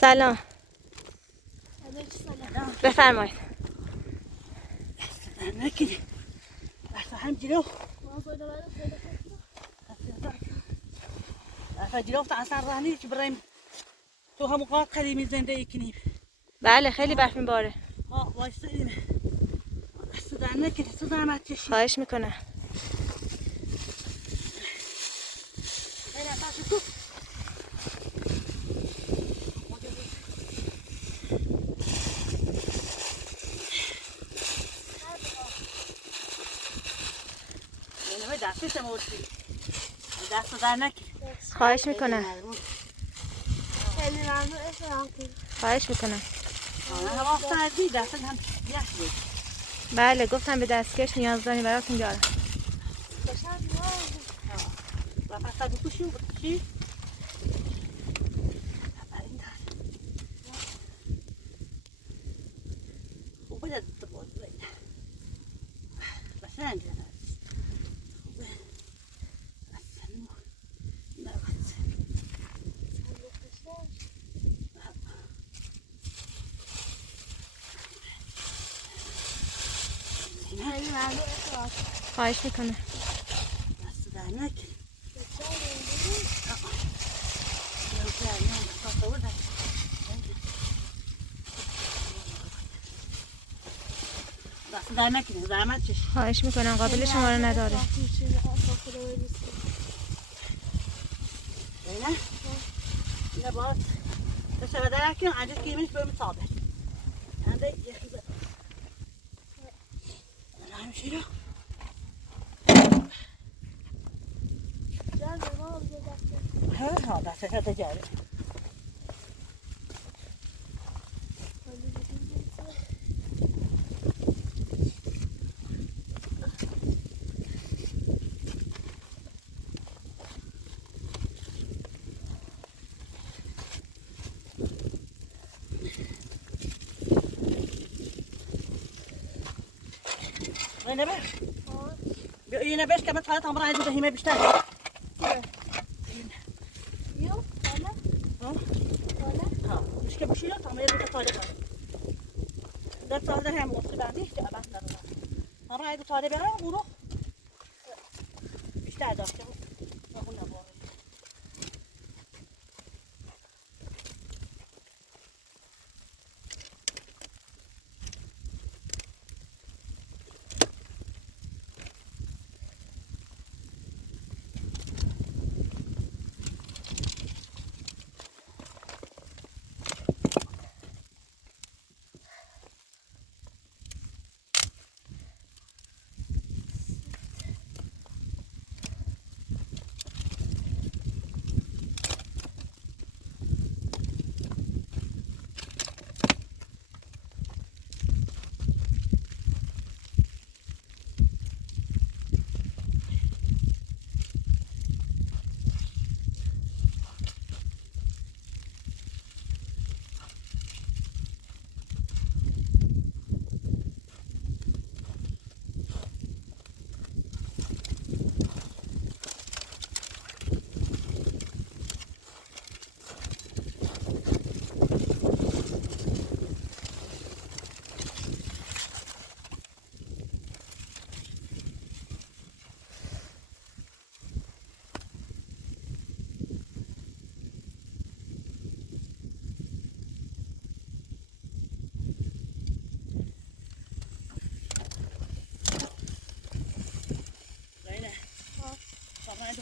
سلام. بفرمایید. نکنی بس هم جلو جلو تا اصلا رانی که برایم تو هم اوقات قدیمی زنده کنیم. بله خیلی برف میباره. وایسادیم. صدا نکنی تو زحمت کشید. خواهش میکنم. دست در نکنی. خواهش میکنم. خواهش میکنم. بله گفتم به دستکش نیاز داری براتون بیارم. خواهش میکنه. دست در نکنی. دست در نکنی زحمت کشید. خواهش میکنم قابل شما رو نداره. نه نه باز تشبه در نکنی عجز کیمش برم صابر هنده یکی بده انا همشی رو ها دستش ها تجاره وين نبه؟ بيقولي نبهش كمان طلعت عمرها عايزة هي بيشتغل. يو طالع؟ ها مش كده بشيله طعمية اللي طالع ده طالع هم وصل بعديه جاء بعد ده عمرها عايزة طالع بيها وروح بيشتغل ده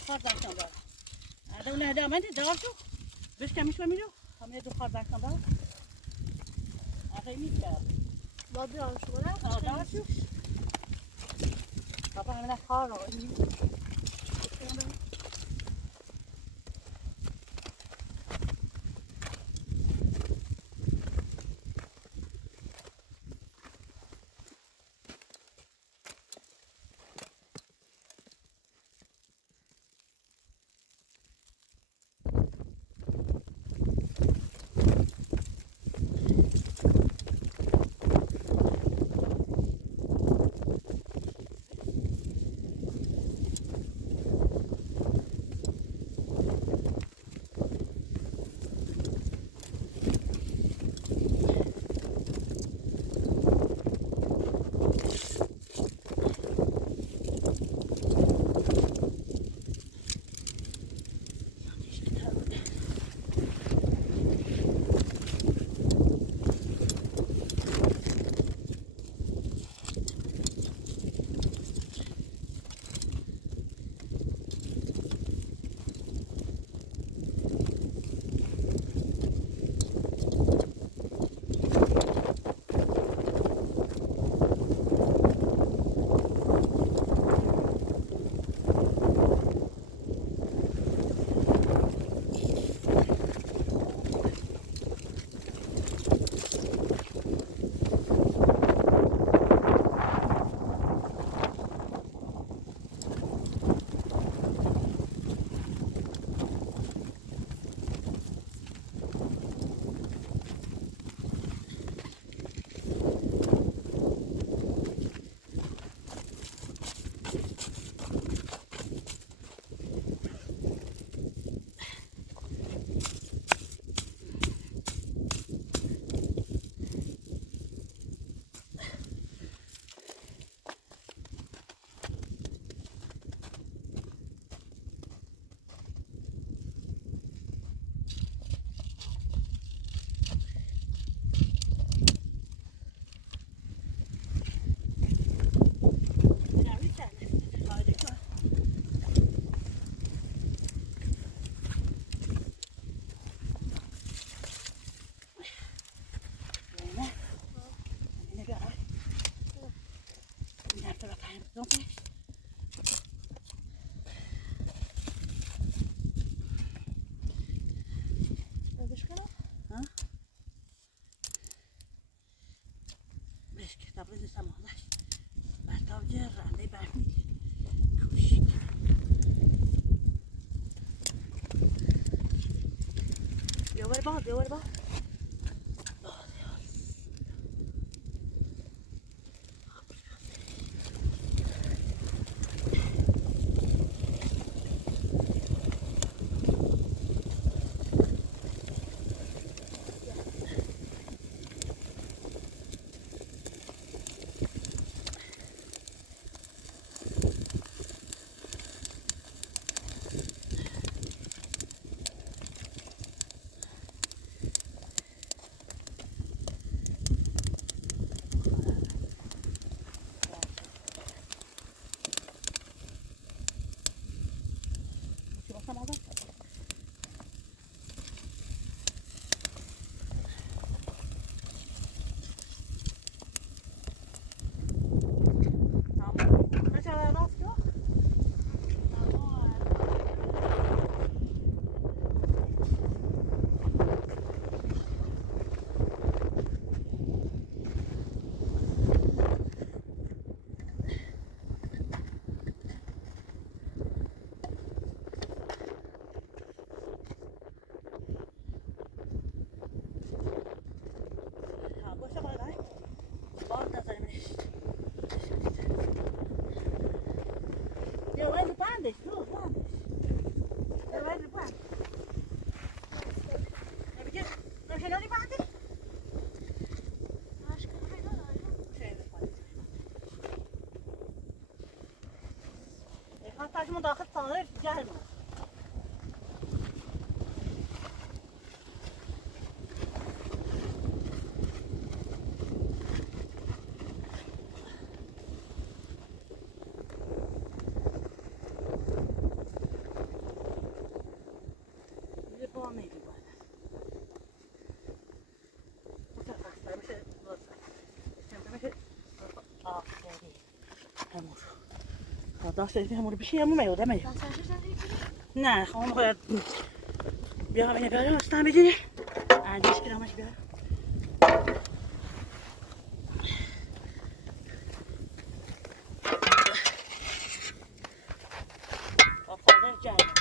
خار داشتم دار. آدم نه دام انت دار شو. بس کمیش بمیرو. همه دو خار داشتم دار. آخه میشه. با بیام شو نه. دار شو. بابا همه خار رو. بتعمل نطيش مشكلة؟ ها؟ مشكلة طب لازم سامع لحش بعد توجير عندي بعمل كل شيء يا ورا بعض يا ورا بعض حتى داخل صغير جاهل داشته همون رو بشی همون میوده میاد نه خواهم باید بیا همینه بیارم استان بگیری اندیش گرامش بیارم آفاده جایی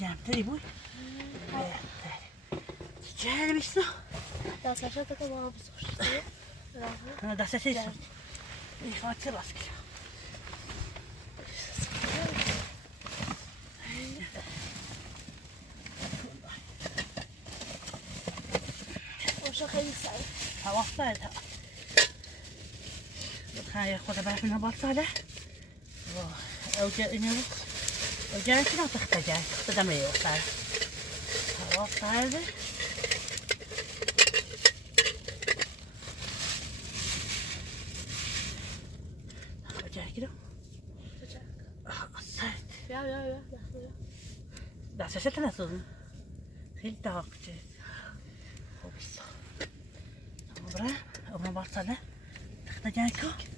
جمعتری بود جهل بیسته دستش رو که با بزرگ دستش ایست میخواد چه باز کشم باشه خیلی سعی هوا سعید خیلی خود برش من باید ساله اوجه اینو اوجه نشی نه تخته جای تخته دمه یو سر هوا سعیده اوجه گیرم سعید یا دستش تنسون خیلی داغ چه خوب است برای اما باید ساله تخته جای که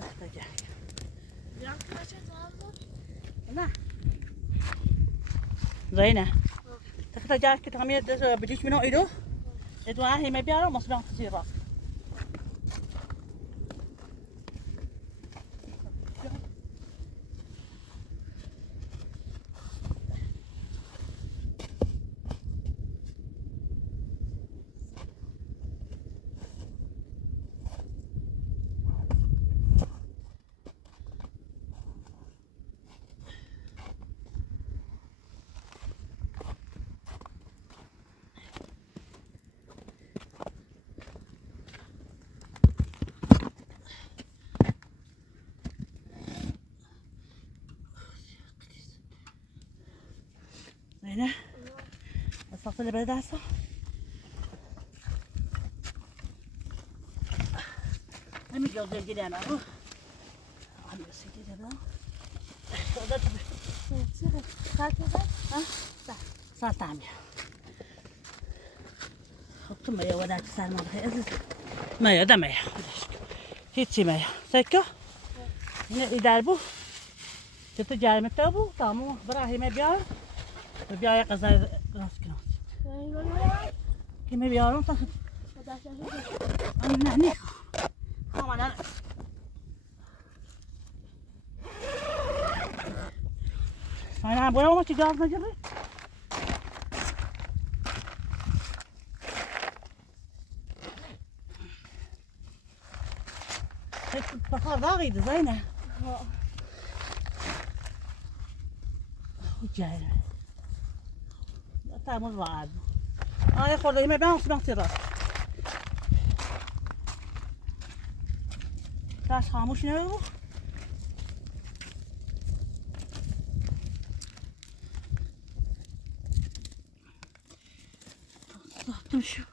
همه تحتاج بیام که بچه نه زينة تحتاج که تامیه بدیش منو ایدو ایدو هی میبیارم مثلا تصير راس زينة الصف اللي بدأ هسه هم يجوز الجدي أنا أروح هم يسكت هذا صار طعمي حط مية ولا تسال ما بخير مية ده مية هيتشي مية سكة هنا يدربو تبي جاري متابو تامو برا هي ما بيار بيار قزاي راس كناس هي ما بيارون تاخد أنا هني هم أنا أنا بقول ما تجار ما جري بخار ضاغي زينة وجاي تعمل بعد أنا خليه ما بيعرف سمعت الراس راس خاموش نيرو تمشوا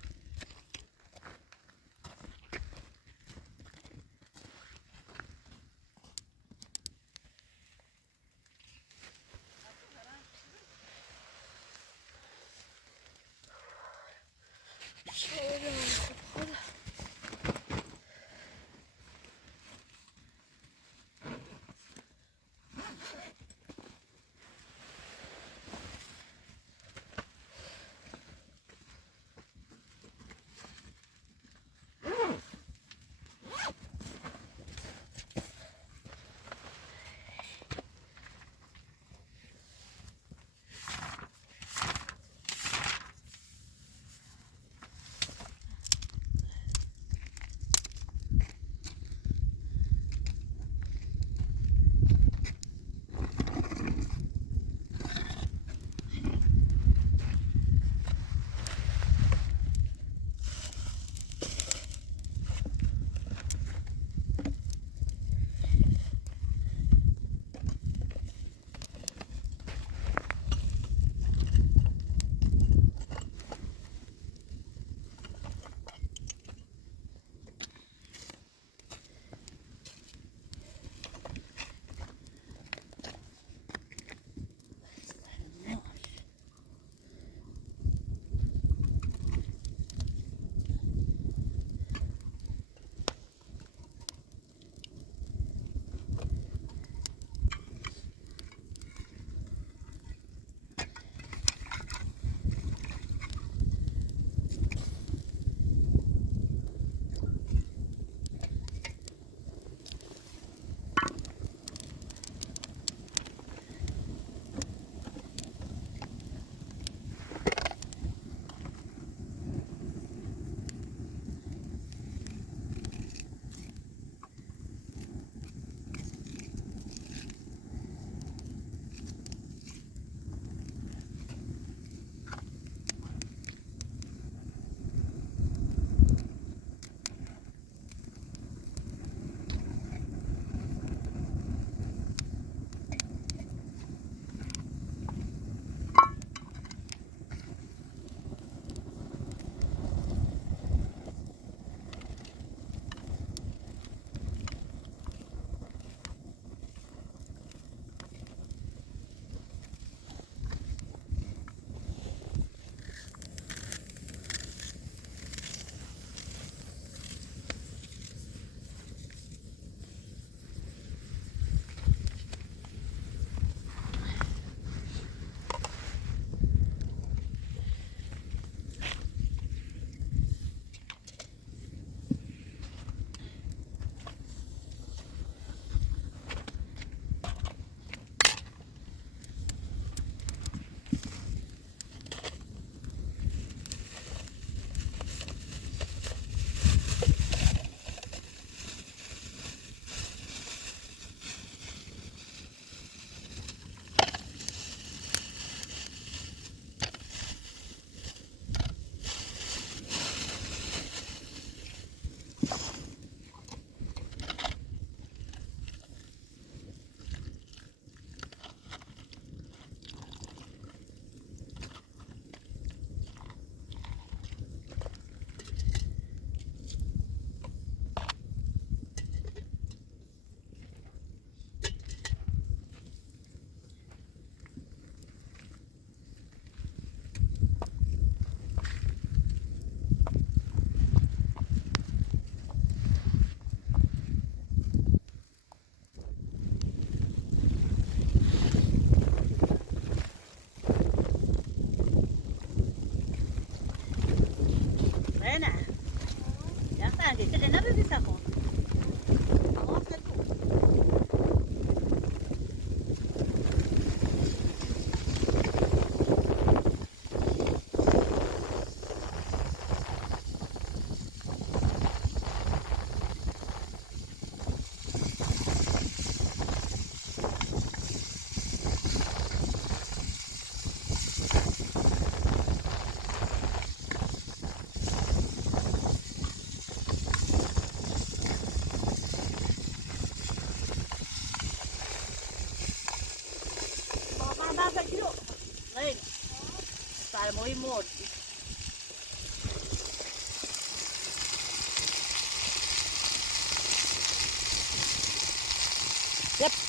گاهی مرد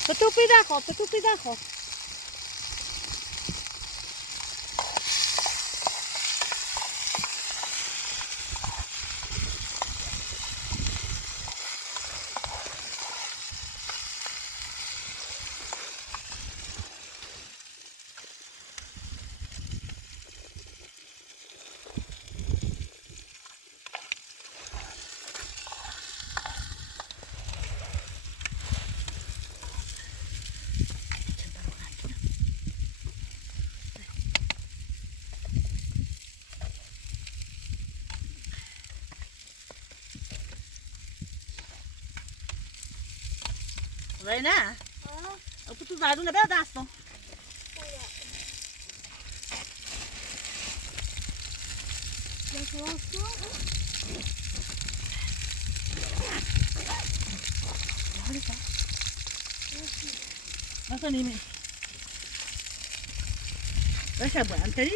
به تو پیدا خواب به تو پیدا خواب نه اپو تو زردونه بیا دستم مثلا نیمه باشه با انتری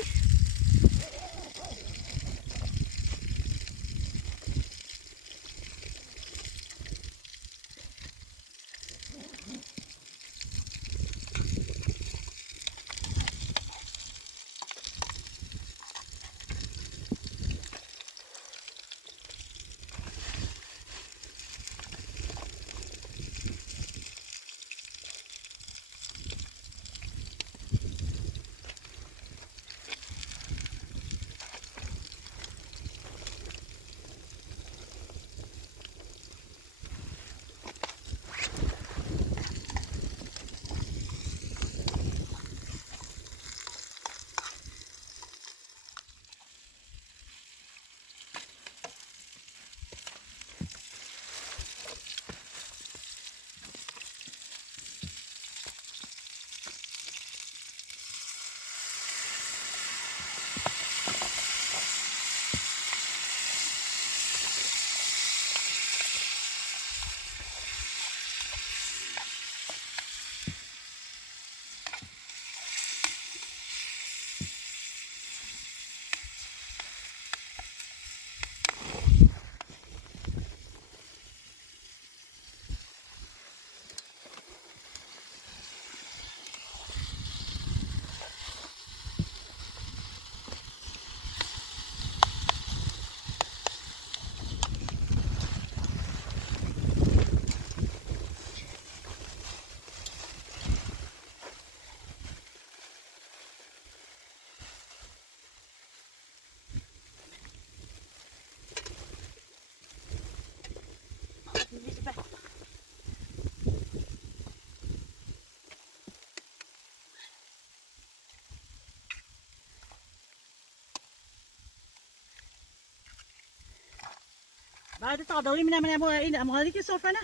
بعد تا داری می‌نم این اموالی که صرفه نه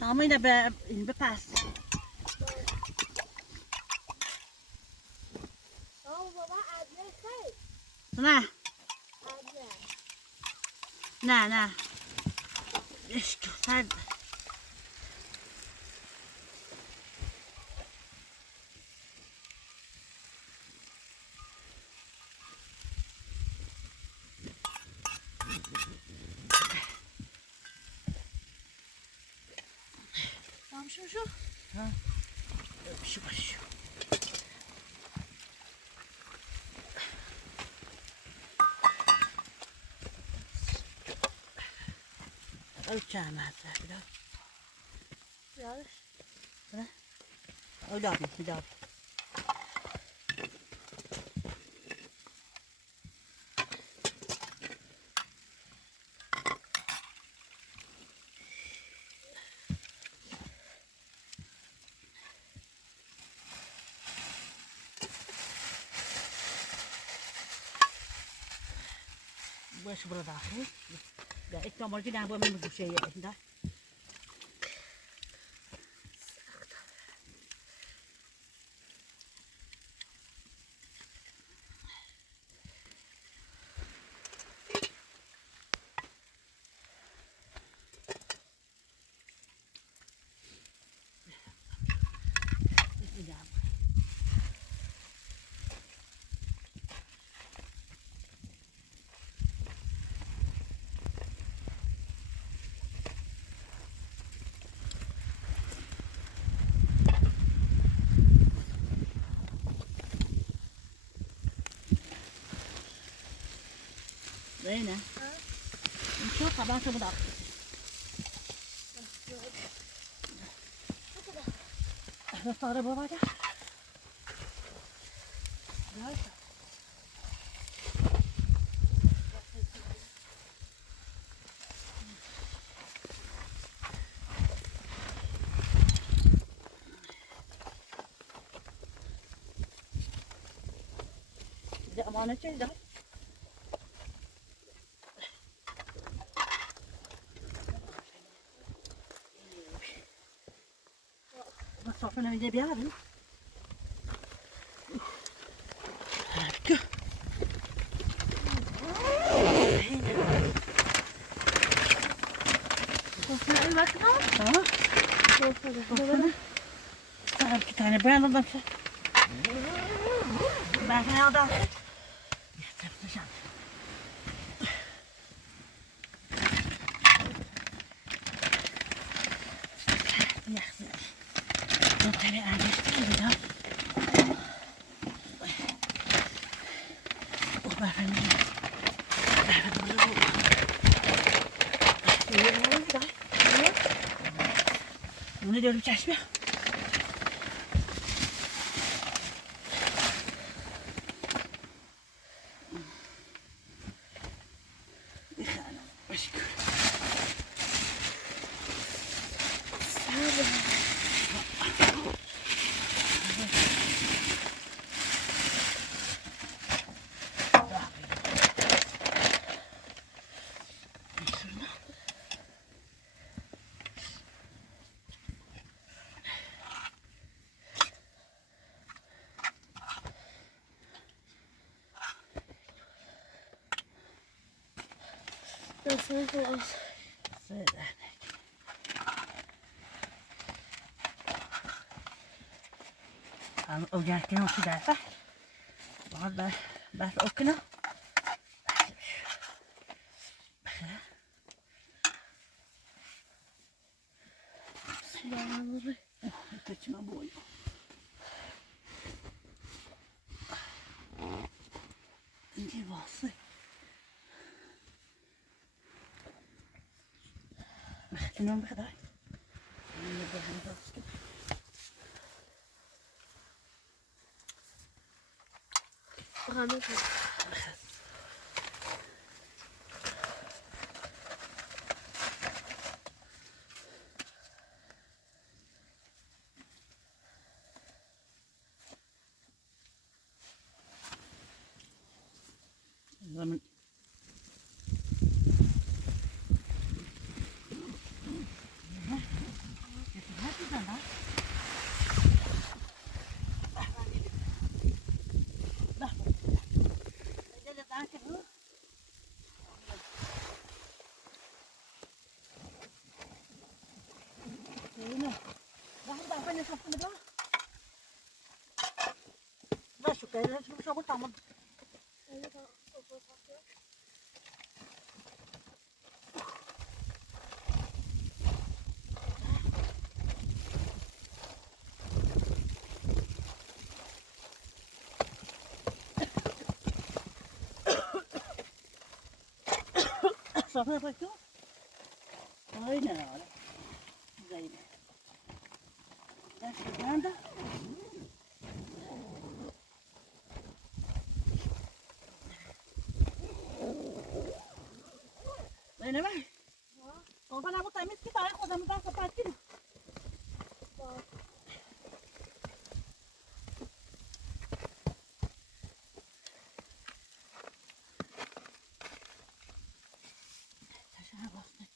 تمام این به پس نه نه نه اشک سر شو ها شو شو چند هست بیدار یادش بیدار باش برو داخل ده احتمال که نباید من گوشه ده زينة نشوف خبرت بضغط هذا صار بابا ده ده أمانة شيء ده صافنا من بيعرف هاك صافنا أي وقت ها صافنا تعال كتاني بين نظام بعد هذا يحتفظ شان يحزن نطلع أنا أشتري ده وبعرف وندير التشبيه صافنا خلاص أوجعت كنا وش دافع بعد بس أكنا كتشنا بوي انتي باصي بختنهم بخداي غامض زمن لا شو كان شو بتعمل صافي بكتو هاينا زين ده شو Ini mah. Oh, kan aku tamis kita aku sama tak sepatin. Saya bos nak.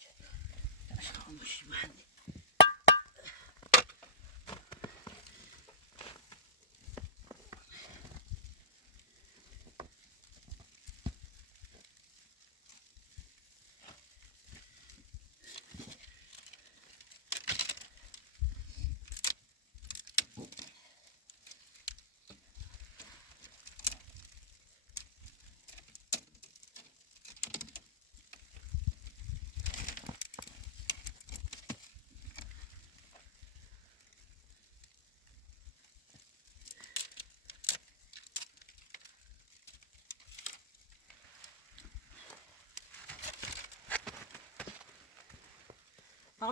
Saya kamu sih mandi.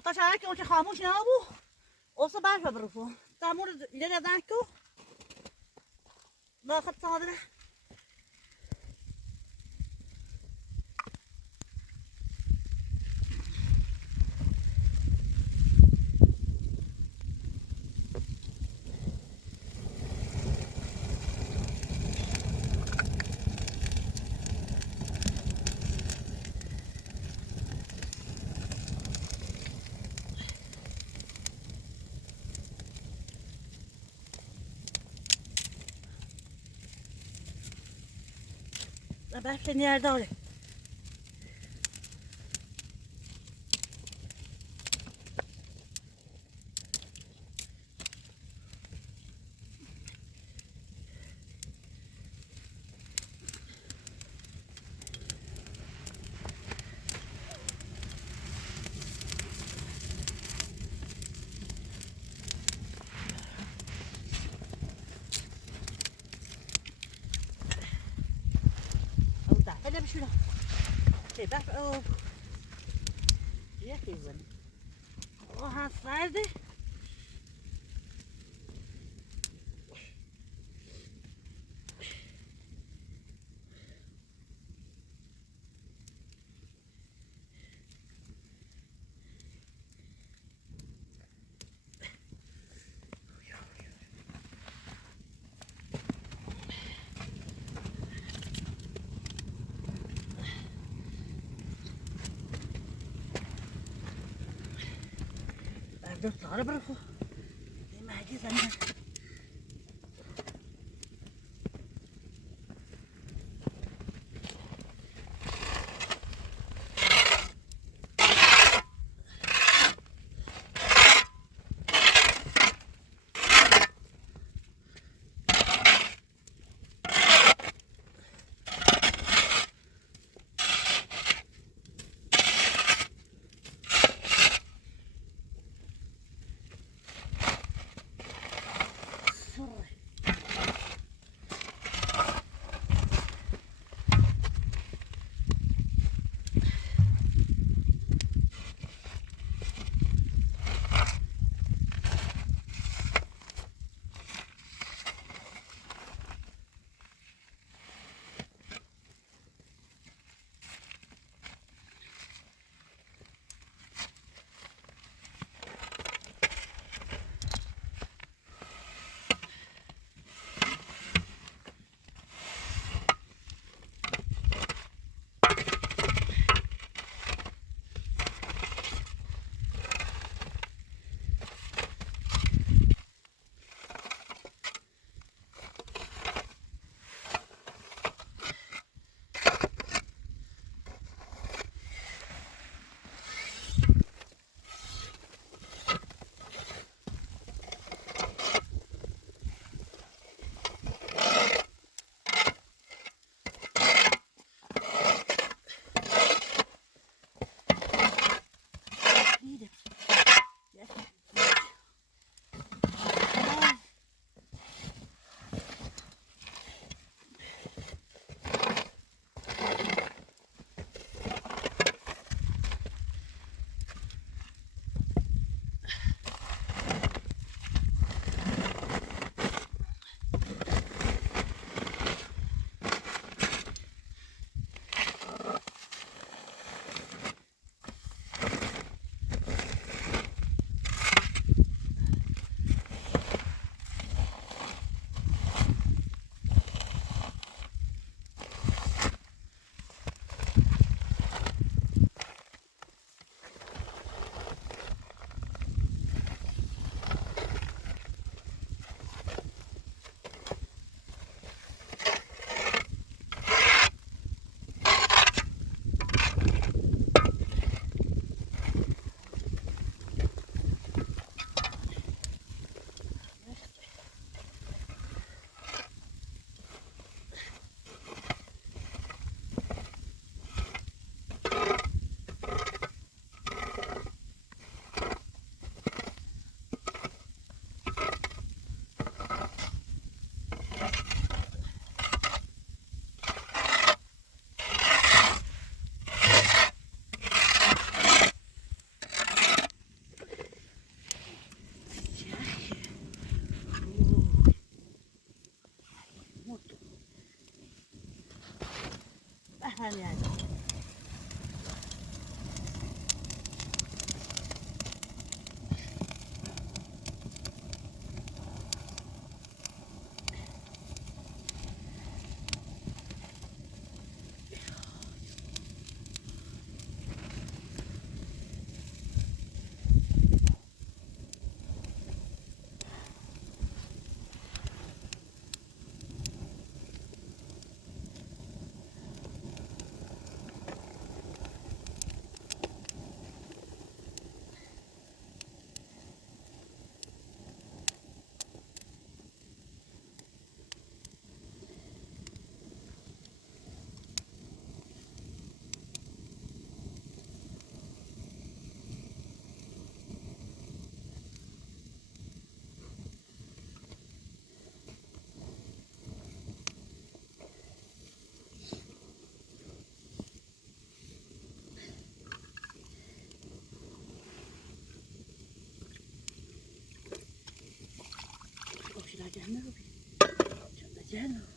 تا شاید که اونچه خاموش نبود اوسا برف برفو تامور لیره دانکو باخد صادره برف نیار داره هلا بشوله تبعت أو يا كيزن وها صاردي ده صار برفو زي ما هجي زمان هنا.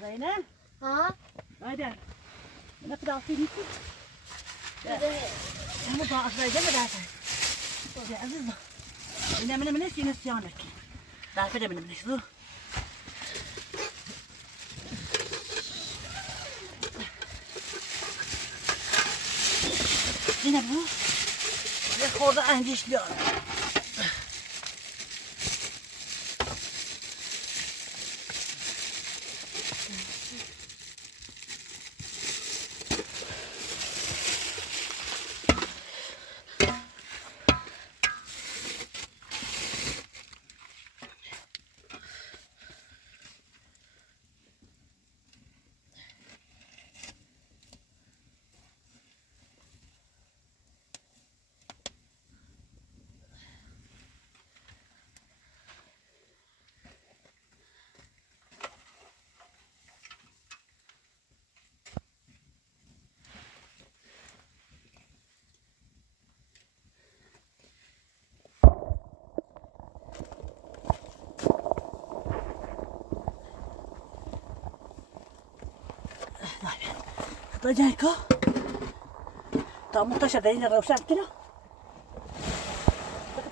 زينب ها هذا انا كده فيني كده مو ضاعف زي ما دافع يا عزيزة انا من نسي نسيانك دافع ده من شو زينب هو خورد عنديش ليون طيب تامو تشدين روشن كده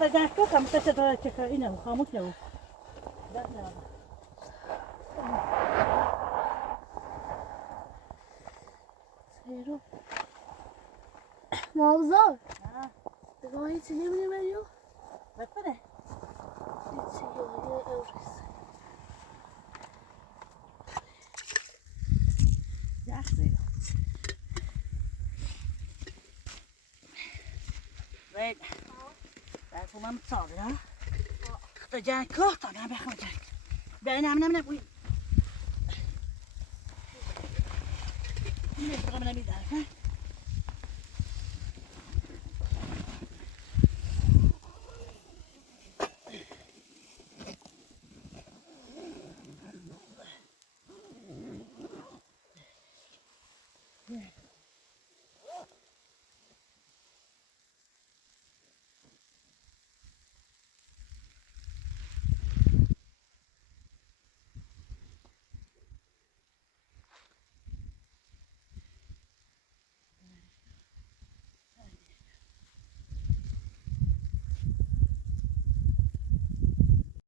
تجاكو تامو تشد كده خاموش له سيرو مابزار دقا هیچی نمی‌بری و بپره هیچی یه اورس yaxshi Right. Daar voor mijn zalm, ja? Dat jij kort dan heb ik gezegd. Bijna naar boei. Nee, we gaan naar midden, hè? Yeah.